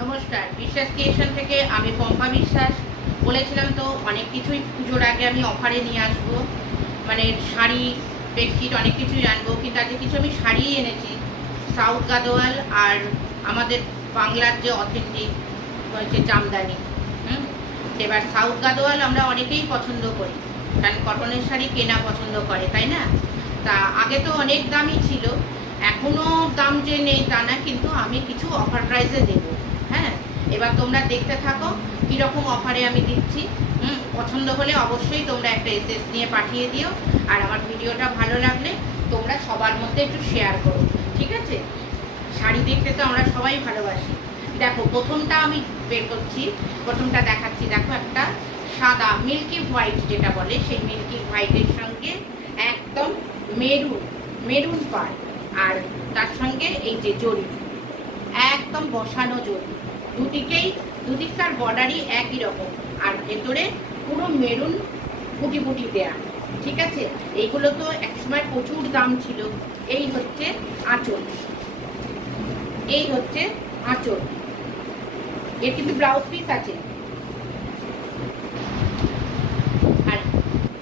নমস্কার, বিশ্বাস ক্রিয়েশন থেকে আমি পম্পা বিশ্বাস। বলেছিলাম তো অনেক কিছুই পুজোর আগে আমি অফারে নিয়ে আসবো, মানে শাড়ি, বেডশিট অনেক কিছুই আনবো, কিন্তু আজকে কিছু আমি শাড়িই এনেছি। সাউথ গাদোয়াল আর আমাদের বাংলার যে অথেন্টিক হচ্ছে জামদানি। এবার সাউথ গাদোয়াল আমরা অনেকেই পছন্দ করি, কারণ কটনের শাড়ি কেনা পছন্দ করে, তাই না? তা আগে তো অনেক দামই ছিল, এখনও দাম যে নেই তা না, কিন্তু আমি কিছু অফার প্রাইসে দেবো। হ্যাঁ, এবার তোমরা দেখতে থাকো কীরকম অফারে আমি দিচ্ছি। পছন্দ হলে অবশ্যই তোমরা একটা এসএস নিয়ে পাঠিয়ে দিও, আর আমার ভিডিওটা ভালো লাগলে তোমরা সবার মধ্যে একটু শেয়ার করো, ঠিক আছে? শাড়ি দেখতে তো আমরা সবাই ভালোবাসি। দেখো, প্রথমটা আমি বের করছি, প্রথমটা দেখাচ্ছি। দেখো, একটা সাদা মিল্কি হোয়াইট যেটা বলে, সেই মিল্কি হোয়াইটের সঙ্গে একদম মেরুন পাড়, আর তার সঙ্গে এই যে জরি, একদম বসানো জরি, দুদিককার বর্ডারই একই রকম, আর ভেতরে পুরো মেরুন ফুটি ফুটি দেয়া, ঠিক আছে? এইগুলো তো একসময় প্রচুর দাম ছিল। এই হচ্ছে আঁচল, এর কিন্তু ব্লাউজ পিস আছে। আর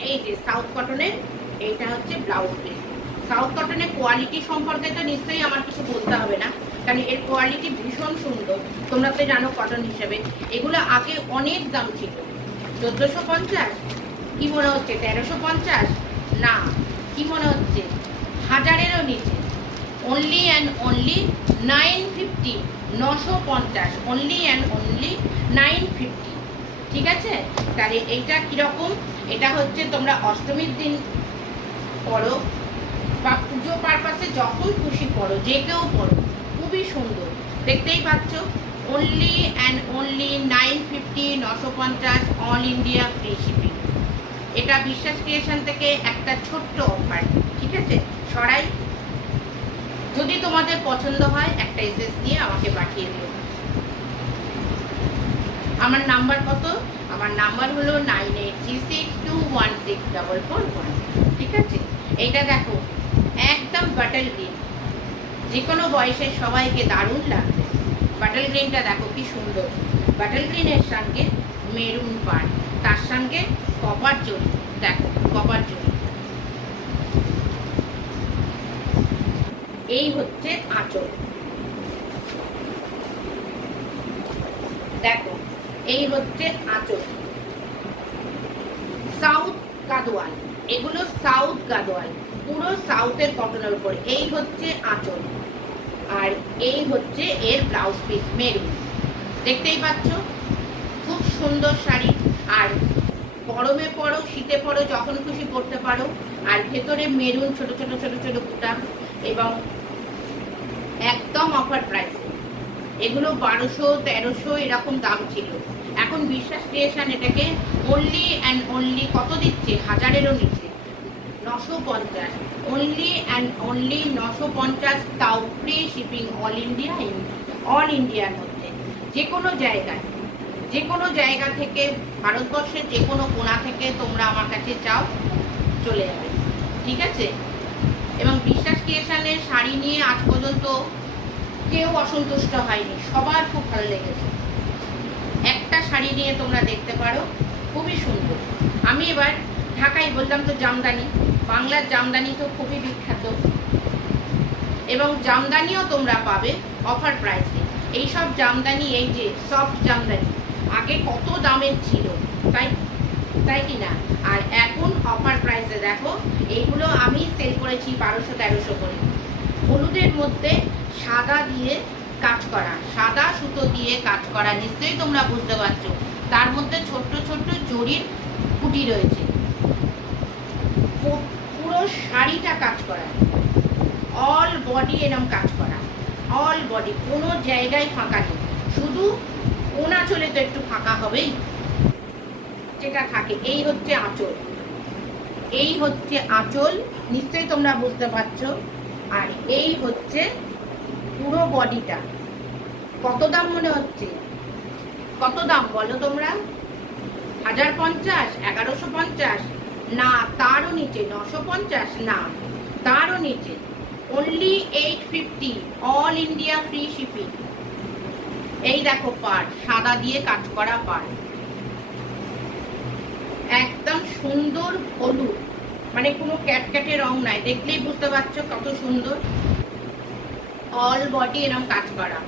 এই যে সাউথ কটনের, এইটা হচ্ছে ব্লাউজ পিস। সাউথ কটনের কোয়ালিটি সম্পর্কে তো নিশ্চয়ই আমার কিছু বলতে হবে না, কারণ এর কোয়ালিটি ভীষণ সুন্দর। তোমরা তো জানো কটন হিসেবে এগুলো আগে অনেক দাম ছিল। 1450, কি মনে হচ্ছে 1350? না, কি মনে হচ্ছে 1000-এরও নিচে। Only and only 950, 950, only and only 950, ঠিক আছে? তাহলে এইটা কীরকম? এটা হচ্ছে তোমরা অষ্টমীর দিন পরো বা পুজো পারপাসে যখন খুশি পরো, যে কেউ পরো, খুবই সুন্দর, দেখতেই পাচ্ছ। Only and only 950, 950, all India free shipping. এটা বিশ্বাস ক্রিয়েশন থেকে একটা ছোট্ট অফার, ঠিক আছে? সরাই, যদি তোমাদের পছন্দ হয় একটা এসএস দিয়ে আমাকে পাঠিয়ে দিও। আমার নাম্বার কত? আমার নাম্বার হলো 9836216441, ঠিক আছে? এইটা দেখো, একদম বাটল গ্রিন, যে কোনো বয়সের সবাইকে দারুণ লাগবে। বাটল গ্রিনটা দেখো কি সুন্দর, বাটল গ্রিনের সঙ্গে মেরুন পাড়, তার সঙ্গে কপার জরি, দেখো কপার জরি। এই হচ্ছে আঁচল, দেখো এই হচ্ছে আঁচল। সাউথ গাদোয়াল, এগুলো সাউথ গাদোয়াল, পুরো সাউথের কটনের উপর। এই হচ্ছে আঁচল, আর এই হচ্ছে এর ব্লাউজ পিস মেরুন, দেখতেই পাচ্ছ, খুব সুন্দর শাড়ি। আর গরমে পরো, শীতে পরো, যখন খুশি পরতে পারো। আর ভেতরে মেরুন ছোট ছোট ছোট ছোট বুটাম, এবং একদম অফার প্রাইস। এগুলো 1200, 1300 এরকম দাম ছিল। এখন বিশ্বাস ক্রিয়েশন এটাকে অনলি অ্যান্ড অনলি কত দিচ্ছে? 1000-এরও নিচে, 950, অনলি অ্যান্ড অনলি 950, তাও ফ্রি শিপিং অল ইন্ডিয়ার মধ্যে। যে কোনো জায়গা থেকে, ভারতবর্ষের যে কোনো কোণা থেকে তোমরা আমার কাছে চাও, চলে যাবে, ঠিক আছে? এবং বিশ্বাস ক্রিয়েশনের শাড়ি নিয়ে আজ পর্যন্ত কেউ অসন্তুষ্ট হয়নি, সবার খুব ভালো লেগেছে। একটা শাড়ি নিয়ে তোমরা দেখতে পারো, খুবই সুন্দর। আমি এবার ঢাকায়, বললাম তো জামদানি, বাংলার জামদানি তো খুবই বিখ্যাত, এবং জামদানিও তোমরা পাবে অফার প্রাইসে। এইসব জামদানি, এই যে সফট জামদানি, আগে কত দামের ছিল, তাই কি না? আর এখন অফার প্রাইসে দেখো, এইগুলো আমি সেল করেছি 1200-1300 করে। হলুদের মধ্যে সাদা দিয়ে কাজ করা, সাদা সুতো দিয়ে কাজ করা, নিশ্চয়ই তোমরা বুঝতে পারছো। তার মধ্যে ছোট্ট ছোট্ট জরির কুটি রয়েছে, পুরো শাড়িটা কাজ করা, অল বডি এরম কাজ করা, অল বডি, কোনো জায়গায় ফাঁকা নেই। শুধু কোনা চলে তো একটু ফাঁকা হবেই, যেটা থাকে। এই হচ্ছে আঁচল, নিশ্চয়ই তোমরা বুঝতে পারছো। আর এই হচ্ছে পুরো বডিটা। কত দাম মনে হচ্ছে? কত দাম বলো তোমরা? 1050, 1150? না, তারও নিচে। 950? না, তারও নিচে। Only 850, all India free shipping. এই দেখো পাড়, সাদা দিয়ে কাজ করা পাড়, একদম সুন্দর হলুদ, মানে কোনো ক্যাটক্যাটে রং নাই, দেখলেই বুঝতে পারছো কত সুন্দর। অল বডি এরকম কাজ করা,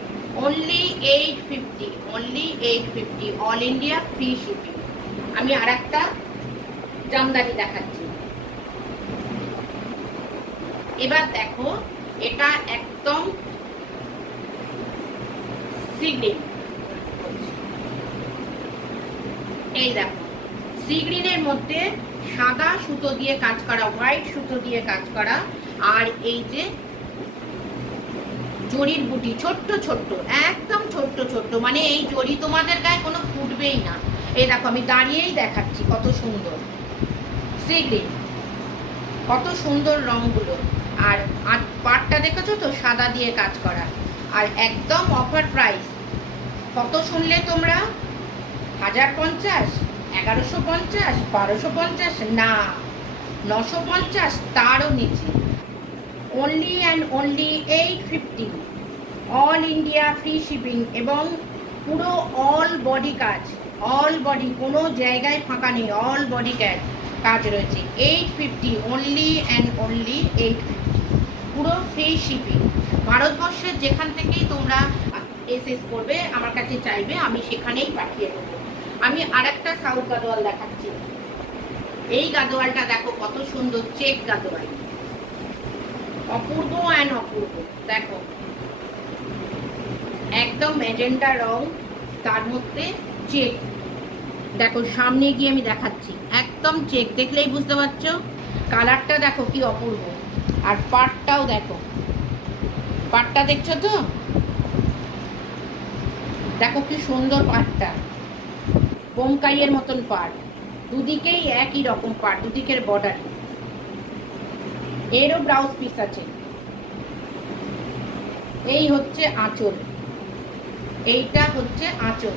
only 850, only 850, all India free shipping. আমি আর একটা জামদানি দেখাচ্ছি। এবার দেখো, এটা একদম সিগ্রিন, এই দেখো সিগ্রিনের মধ্যে সাদা সুতো দিয়ে কাজ করা, হোয়াইট সুতো দিয়ে কাজ করা, আর এই যে জরির বুটি ছোট্ট ছোট্ট, একদম ছোট্ট ছোট্ট, মানে এই জরি তোমাদের গায়ে কোনো ফুটবেই না। এই দেখো আমি দাঁড়িয়েই দেখাচ্ছি কত সুন্দর সিগ্রিন, কত সুন্দর রংগুলো। আর পাটটা দেখেছো তো, সাদা দিয়ে কাজ করা, আর একদম অফার প্রাইস। কত শুনলে তোমরা? 1050, 1150, 1250, না 950, তারও নিচে। Only and only 850, all India free shipping, এবং পুরো অল বডি কাজ, অল বডি, কোনো জায়গায় ফাঁকা নেই, অল বডি কাজ রয়েছে। 850, অনলি অ্যান্ড অনলি 850, পুরো ফ্রি শিপিং। ভারতবর্ষের যেখান থেকেই তোমরা এসএস করবে, আমার কাছে চাইবে, আমি সেখানেই পাঠিয়ে দেবো। আমি আর একটা সাউথ গাদোয়াল দেখাচ্ছি। এই গাদোয়ালটা দেখো কত সুন্দর, চেক গাদোয়াল, অপূর্ব অ্যান্ড অপূর্ব। দেখো একদম ম্যাজেন্টা রং, তার মধ্যে চেক। দেখো সামনে গিয়ে আমি দেখাচ্ছি, একদম চেক, দেখলেই বুঝতে পারছো। কালারটা দেখো কি অপূর্ব, আর পাটটাও দেখো, পাটটা দেখছো তো, দেখো কি সুন্দর পাটটা, বোমকাইয়ের মতন পাট, দুদিকেই একই রকম পাট, দুদিকের বর্ডার। এরও ব্লাউজ পিস আছে। এই হচ্ছে আঁচল, এইটা হচ্ছে আঁচল,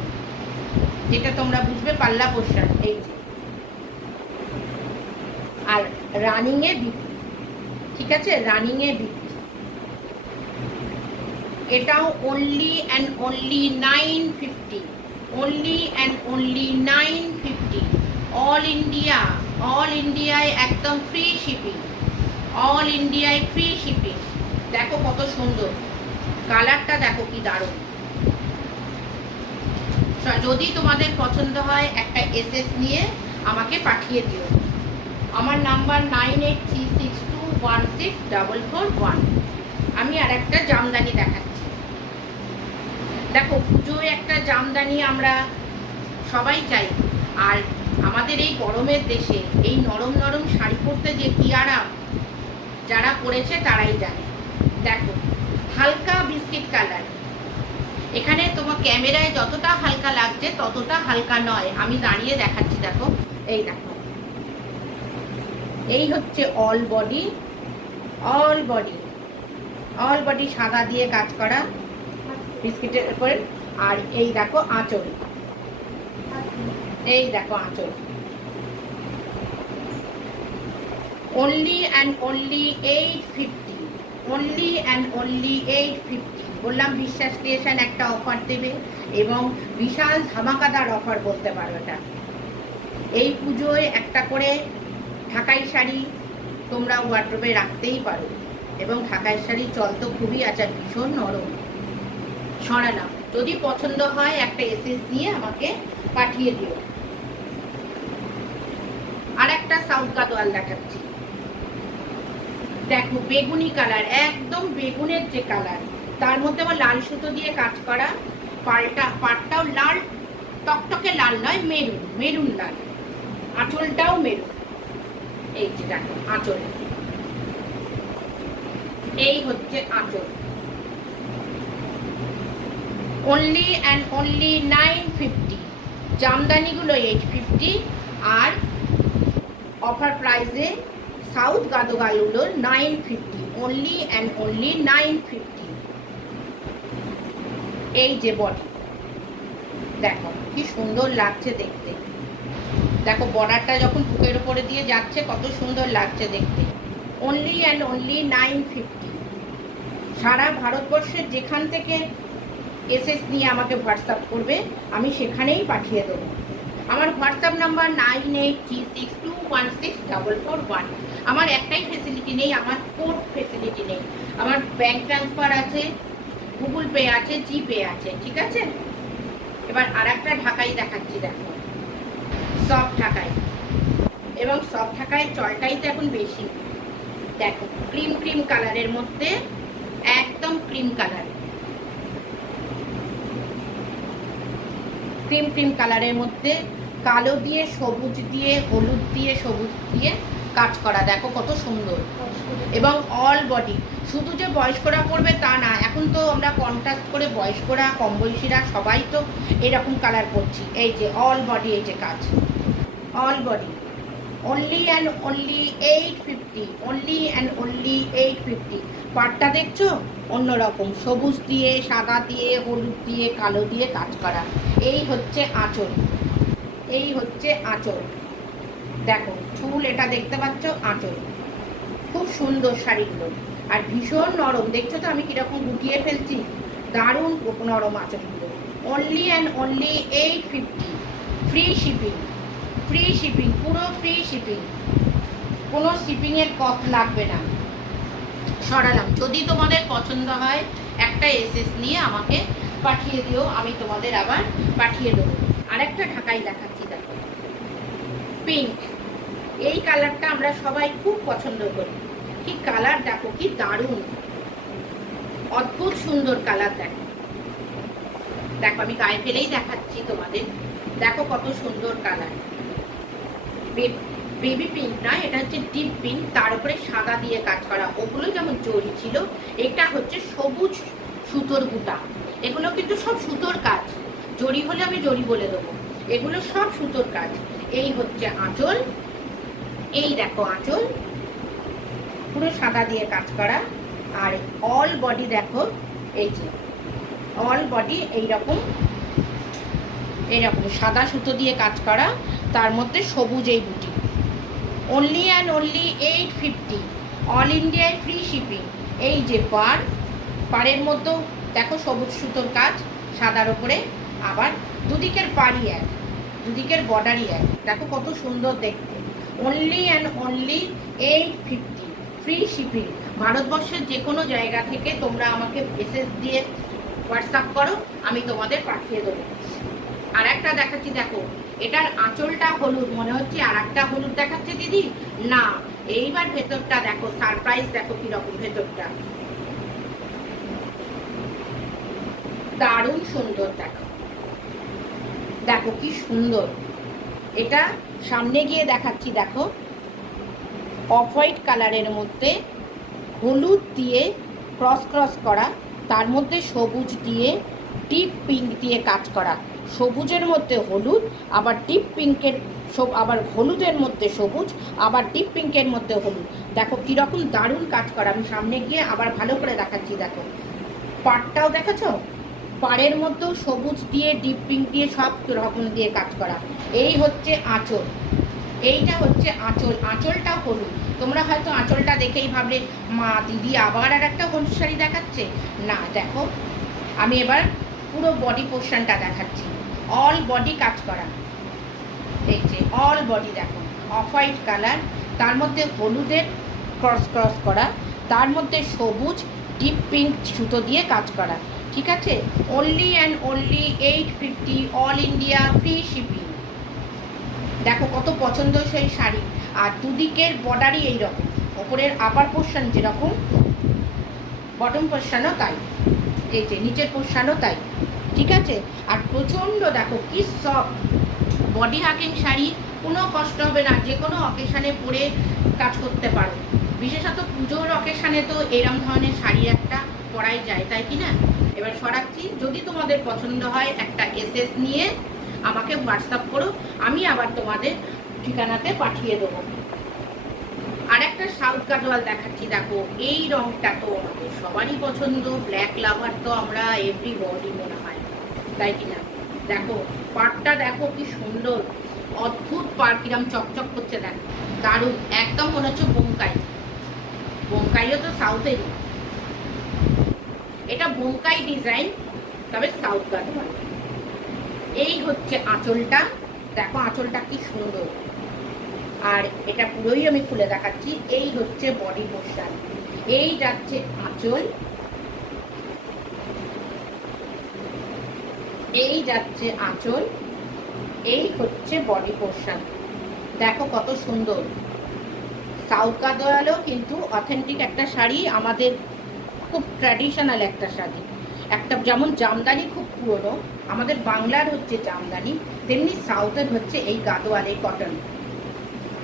যেটা তোমরা বুঝবে পাল্লা পোশাক। এই যে, আর রানিং এ বিক্রি, ঠিক আছে, রানিং এ বিক্রি। এটাও only and only 950, only and only 950, all India, all ইন্ডিয়ায় একদম ফ্রি শিপিং, অল ইন্ডিয়ায় ফ্রি শিপিং। দেখো কত সুন্দর কালারটা, দেখো কি দারুণ। যদি তোমাদের পছন্দ হয় একটা এসএস নিয়ে আমাকে পাঠিয়ে দিও। আমার নাম্বার 9836216441। আমি আর একটা জামদানি দেখাচ্ছি। দেখো পুজোয় একটা জামদানি আমরা সবাই চাই, আর আমাদের এই গরমের দেশে এই নরম নরম শাড়ি পরতে যে কি আরাম, যারা পরেছে তারাই জানে। দেখো হালকা বিস্কিট কালার, এখানে তোমার ক্যামেরায় যতটা হালকা লাগছে ততটা হালকা নয়, আমি দাঁড়িয়ে দেখাচ্ছি। দেখো এই দেখো, এই হচ্ছে all body, all body, all body সাদা দিয়ে কাজ করা বিস্কিটের উপরে। আর এই দেখো আঁচল, এই দেখো আঁচল, only and only 850, only and only 850। বললাম বিশ্বাস ক্রিয়েশন একটা অফার দেবে, এবং বিশাল ধামাকাদার অফার বলতে পারো এটা। এই পুজোয় একটা করে ঢাকাই শাড়ি তোমরা ওয়ার্ড্রোবে রাখতেই পারো, এবং ঢাকাই শাড়ি চল তো খুবই আছে, ভীষণ নরম, সরানা। যদি পছন্দ হয় একটা এসএস দিয়ে আমাকে পাঠিয়ে দিও। আর একটা সাউথ গাদোয়াল দেখাচ্ছি। দেখো বেগুনি কালার, একদম বেগুনের যে কালার, তার মধ্যে আবার লাল সুতো দিয়ে কাজ করা, পাটটাও লাল, টকটকে লাল নয়, মেরুন, মেরুন লাল, আঁচলটাও মেরুন। এই যে দেখো আঁচল, এই হচ্ছে আঁচল। অনলি অ্যান্ড অনলি 950, জামদানিগুলো 850, আর অফার প্রাইসে সাউথ গাদোয়ালগুলো 950, অনলি অ্যান্ড অনলি 950। এই যে বডি, দেখো কি সুন্দর লাগছে দেখতে। দেখো বর্ডারটা যখন বুকের উপরে দিয়ে যাচ্ছে কত সুন্দর লাগছে দেখতে। Only and only 950। সারা ভারতবর্ষের যেখান থেকে এসএস নিয়ে আমাকে হোয়াটসঅ্যাপ করবে, আমি সেখানেই পাঠিয়ে দেবো। আমার হোয়াটসঅ্যাপ নাম্বার 9836216441। আমার একটাই ফেসিলিটি নেই, আমার কোড ফেসিলিটি নেই। আমার ব্যাংক ট্রান্সফার আছে, গুগল পে আছে, জিপে আছে, ঠিক আছে। এবার আর একটা ঢাকাই দেখাচ্ছি, দেখো সফট ঢাকাই, এবং সফট ঢাকাইয়ের চলটাই তো এখন বেশি। দেখো ক্রিম ক্রিম কালারের মধ্যে, একদম ক্রিম কালার, ক্রিম ক্রিম কালারের মধ্যে কালো দিয়ে সবুজ দিয়ে হলুদ দিয়ে সবুজ দিয়ে কাজ করা, দেখো কত সুন্দর। এবং অল বডি, শুধু যে বয়স্করা পরবে তা না, এখন তো আমরা কন্ট্রাস্ট করে বয়স্করা কম বয়সীরা সবাই তো এরকম কালার পরছি। এই যে অল বডি, এই যে কাজ all body, only and only 850, only and only 850। পাটটা দেখছো অন্যরকম, সবুজ দিয়ে সাদা দিয়ে হলুদ দিয়ে কালো দিয়ে কাজ করা। এই হচ্ছে আঁচল, এই হচ্ছে আঁচল, দেখো ফুল, এটা দেখতে পাচ্ছ আঁচল। খুব সুন্দর শাড়িগুলো, আর ভীষণ নরম, দেখছো তো আমি কিরকম গুটিয়ে ফেলছি, দারুণ নরম আঁচলগুলো। Only and only 850, free shipping, free shipping, পুরো ফ্রি শিপিং, কোনো শিপিংয়ের কস্ট লাগবে না। সরালাম, যদি তোমাদের পছন্দ হয় একটা এসএস নিয়ে আমাকে পাঠিয়ে দিও, আমি তোমাদের আবার পাঠিয়ে দেবো। আরেকটা ঢাকাই দেখাচ্ছি, দেখো পিঙ্ক, এই কালারটা আমরা সবাই খুব পছন্দ করি। কি কালার দেখো, কি দারুণ, অদ্ভুত সুন্দর কালার। দেখো দেখো আমি গায়ে ফেলেই দেখাচ্ছি তোমাদের, দেখো কত সুন্দর কালার। বেবি পিঙ্ক না, এটা হচ্ছে ডিপ পিঙ্ক, তার উপরে সাদা দিয়ে কাজ করা। ওগুলো যেমন জরি ছিল, এটা হচ্ছে সবুজ সুতোর বুটা। এগুলো কিন্তু সব সুতোর কাজ, জরি হলে আমি জরি বলে দেবো, এগুলো সব সুতোর কাজ। এই হচ্ছে আঁচল, এই দেখো আঁচল পুরো সাদা দিয়ে কাজ করা। আর অল বডি দেখো, এই যে অল বডি এইরকম, এইরকম সাদা সুতো দিয়ে কাজ করা, তার মধ্যে সবুজ এই বুটি। অনলি অ্যান্ড অনলি 850, অল ইন্ডিয়ায় ফ্রি শিপিং। এই যে পাড়ের মধ্যেও দেখো সবুজ সুতোর কাজ সাদার ওপরে, আবার দুদিকের পাড়ই এক, দুদিকের বর্ডারই এক, দেখো কত সুন্দর দেখতে। Only and only 850, free shipping. ভারতবর্ষের যে কোনো জায়গা থেকে তোমরা আমাকে মেসেজ দিয়ে হোয়াটসঅ্যাপ করো, আমি তোমাদের পাঠিয়ে দেবো। আর একটা দেখাচ্ছি, দেখো এটার আঁচলটা হলুদ, মনে হচ্ছে আর একটা হলুদ দেখাচ্ছে দিদি, না এইবার ভেতরটা দেখো, সারপ্রাইজ দেখো কিরকম ভেতরটা, দারুণ সুন্দর। দেখো দেখো কি সুন্দর, এটা সামনে গিয়ে দেখাচ্ছি, দেখো অফ হোয়াইট কালারের মধ্যে হলুদ দিয়ে ক্রস ক্রস করা, তার মধ্যে সবুজ দিয়ে ডিপ পিঙ্ক দিয়ে কাজ করা, সবুজের মধ্যে হলুদ, আবার ডিপ পিঙ্কের আবার হলুদের মধ্যে সবুজ, আবার ডিপ পিঙ্কের মধ্যে হলুদ। দেখো কীরকম দারুণ কাজ করা, আমি সামনে গিয়ে আবার ভালো করে দেখাচ্ছি। দেখো পাড়টাও দেখেছো, পাড়ের মধ্যেও সবুজ দিয়ে ডিপ পিঙ্ক দিয়ে সব রকম দিয়ে কাজ করা। এই হচ্ছে আঁচল, এইটা হচ্ছে আঁচল, আঁচলটা হলুদ। তোমরা হয়তো আঁচলটা দেখেই ভাবলে মা দিদি আবার আর একটা হলুদ শাড়ি দেখাচ্ছে, না দেখো আমি এবার পুরো বডি পোর্শনটা দেখাচ্ছি, অল বডি কাজ করা। এই যে অল বডি দেখো অফ হোয়াইট কালার, তার মধ্যে হলুদের ক্রস ক্রস করা, তার মধ্যে সবুজ ডিপ পিঙ্ক সুতো দিয়ে কাজ করা, ঠিক আছে। Only and only 850, all India free shipping. দেখো কত পছন্দসই শাড়ি, আর দুদিকের বর্ডারই এইরকম, ওপরের আপার পোর্শন যেরকম বটম পোর্শনও তাই, এই যে নিচের পোর্শনও তাই, ঠিক আছে। আর প্রচণ্ড দেখো কি সফট বডি হাকিং শাড়ি, কোনো কষ্ট হবে না, যে কোনো অকেশানে পরে কাজ করতে পারো। বিশেষত পুজোর অকেশানে তো এরম ধরনের শাড়ি একটা পরাই যায়, তাই কি না। এবার সরাচ্ছি, যদি তোমাদের পছন্দ হয় একটা এসএস নিয়ে আমাকে হোয়াটসঅ্যাপ করো, আমি আবার তোমাদের ঠিকানাতে পাঠিয়ে দেবো। আর একটা সাউথ কাটোয়াল দেখাচ্ছি, দেখো এই রঙটা তো আমাদের সবারই পছন্দ, ব্ল্যাক লাভার তো আমরা এভরিবডি মনে হয়, তাই কিনা। দেখো পাড়টা দেখো কি সুন্দর, অদ্ভুত পাড়, কিরম চকচক করছে, দেখো দারুণ, একদম মনে হচ্ছে বোমকাই, বোমকাইও তো সাউথেরই। এটা বোমকাই ডিজাইন, তবে সাউথ গাদোয়াল। এই হচ্ছে আঁচলটা, দেখো আঁচলটা কি সুন্দর, আর এটা পুরোই আমি খুলে দেখাচ্ছি। এই হচ্ছে বডি পোর্শন, এই যাচ্ছে আঁচল, এই যাচ্ছে আঁচল, এই হচ্ছে বডি পোর্শন। দেখো কত সুন্দর। সাউথ গাদোয়ালও কিন্তু অথেন্টিক একটা শাড়ি, আমাদের খুব ট্র্যাডিশনাল একটা শাড়ি। একটা যেমন জামদানি খুব পুরনো, আমাদের বাংলার হচ্ছে জামদানি, তেমনি সাউথের হচ্ছে এই গাদোয়াল, এই কটন।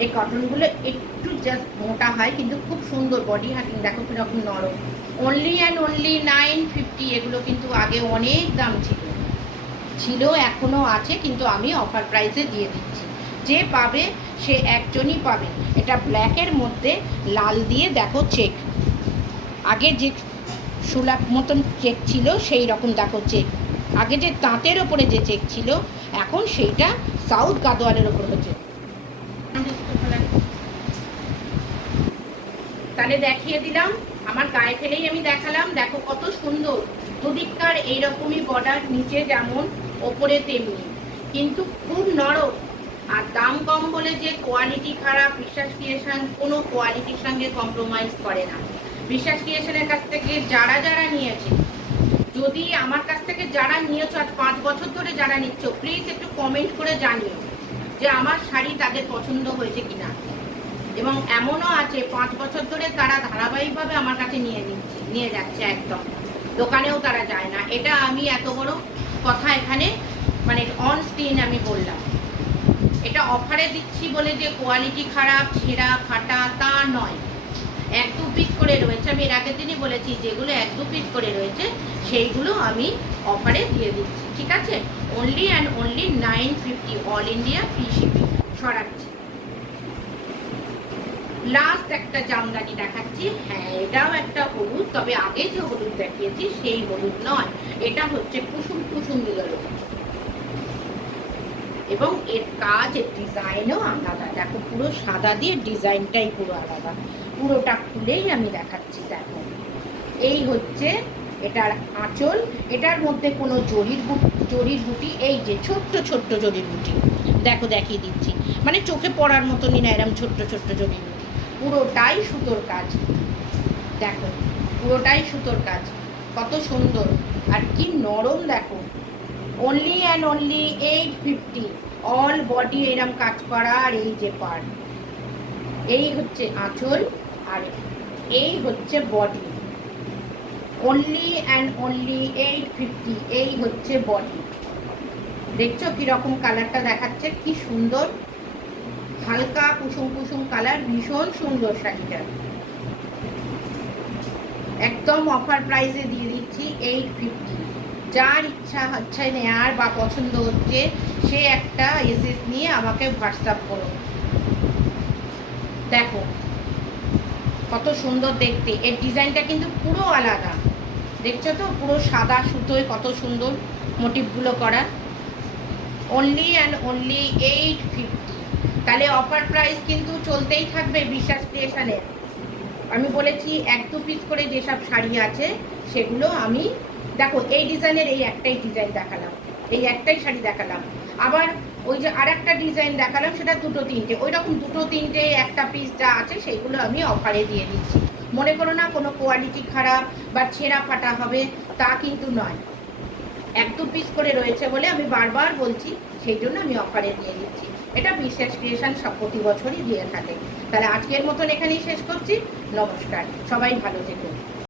এই কটনগুলো একটু জাস্ট মোটা হয় কিন্তু খুব সুন্দর বডি হাটিং, দেখো কীরকম নরম। Only and only 950। এগুলো কিন্তু আগে অনেক দাম ছিল, এখনও আছে, কিন্তু আমি অফার প্রাইসে দিয়ে দিচ্ছি। যে পাবে সে একজনই পাবে। এটা ব্ল্যাকের মধ্যে লাল দিয়ে দেখো চেক, আগে যে সুলাপ মতন চেক ছিল সেই রকম দেখো চেক, আগে যে তাঁতের ওপরে যে চেক ছিল এখন সেইটা সাউথ গাদোয়ালের ওপর হচ্ছে। তাহলে দেখিয়ে দিলাম, আমার গায়ে ফেলেই আমি দেখালাম। দেখো কত সুন্দর দুদিককার এইরকমই বর্ডার, নিচে যেমন ওপরে তেমনি, কিন্তু খুব নরম। আর দাম কম বলে যে কোয়ালিটি খারাপ, বিশ্বাস ক্রিয়েশন কোনো কোয়ালিটির সঙ্গে কম্প্রোমাইজ করে না। বিশ্বাস ক্রিয়েশনের কাছ থেকে যারা যারা নিয়েছে, যদি আমার কাছ থেকে যারা নিয়েছো আজ 5 বছর ধরে যারা নিচ্ছ, প্লিজ একটু কমেন্ট করে জানিও যে আমার শাড়ি তাদের পছন্দ হয়েছে কিনা। এবং এমনও আছে 5 বছর ধরে তারা ধারাবাহিকভাবে আমার কাছে নিয়ে যাচ্ছে, একদম দোকানেও তারা যায় না। এটা আমি এত বড় কথা এখানে মানে অন স্ক্রিন আমি বললাম। এটা অফারে দিচ্ছি বলে যে কোয়ালিটি খারাপ, ছেঁড়া ফাটা তা নয়। 1-2 পিস করে রয়েছে, আমি এর আগের দিনই বলেছি যেগুলো 1-2 পিস করে রয়েছে সেইগুলো আমি অফারে দিয়ে দিচ্ছি, ঠিক আছে? Only and only 950, all India free shipping. সরাচ্ছি, লাস্ট একটা জামদানি দেখাচ্ছি। হ্যাঁ, এটাও একটা হলুদ, তবে আগে যে হলুদ দেখিয়েছি সেই হলুদ নয়, এটা হচ্ছে কুসুম কুসুম ইয়েলো, এবং এর কাজ, এর ডিজাইনও আলাদা। দেখো পুরো সাদা দিয়ে ডিজাইনটাই পুরো আলাদা। পুরোটা খুলেই আমি দেখাচ্ছি। দেখো এই হচ্ছে এটার আঁচল, এটার মধ্যে কোনো জরির বুটি, এই যে ছোট্ট ছোট্ট জরির বুটি, দেখো দেখিয়ে দিচ্ছি, মানে চোখে পড়ার মতনই না, এরম ছোট্ট ছোট্ট জরির বুটি। পুরোটাই সুতোর কাজ, দেখো পুরোটাই সুতোর কাজ, কত সুন্দর আর কি নরম। দেখো only and only 850, all body এরম কাজ করা। আর এই যে পার্ট, এই হচ্ছে আঁচল, আর এই হচ্ছে বডি। অনলি অ্যান্ড অনলি 850, এই হচ্ছে বডি। দেখছো কিরকম কালারটা দেখাচ্ছে, কি সুন্দর, হালকা কুসুম কুসুম কালার, ভীষণ সুন্দর শাড়িটা। একদম অফার প্রাইসে দিয়ে দিচ্ছি 850। যার ইচ্ছা হচ্ছে নেয়ার বা পছন্দ হচ্ছে সে একটা এসএস নিয়ে আমাকে হোয়াটসঅ্যাপ করো। দেখো কত সুন্দর দেখতে, এর ডিজাইনটা কিন্তু পুরো আলাদা, দেখছো তো, পুরো সাদা সুতোয় কত সুন্দর মোটিভগুলো করা। Only and only 850। তাহলে অফার প্রাইস কিন্তু চলতেই থাকবে বিশ্বাস ক্রিয়েশনের। আমি বলেছি 1-2 পিস করে যেসব শাড়ি আছে সেগুলো আমি, দেখো এই ডিজাইনের এই একটাই ডিজাইন দেখালাম, এই একটাই শাড়ি দেখালাম, আবার ওই যে আর একটা ডিজাইন দেখালাম সেটা 2-3টে, ওই রকম 2-3টে একটা পিস যা আছে সেইগুলো আমি অফারে দিয়ে দিচ্ছি। মনে করো না কোনো কোয়ালিটি খারাপ বা ছেঁড়া ফাটা হবে, তা কিন্তু নয়। 1-2 পিস করে রয়েছে বলে আমি বারবার বলছি, সেই জন্য আমি অফারে দিয়ে দিচ্ছি। এটা বিশ্বাস ক্রিয়েশন সব প্রতি বছরই দিয়ে থাকে। তাহলে আজকের মতন এখানেই শেষ করছি। নমস্কার, সবাই ভালো থেকো।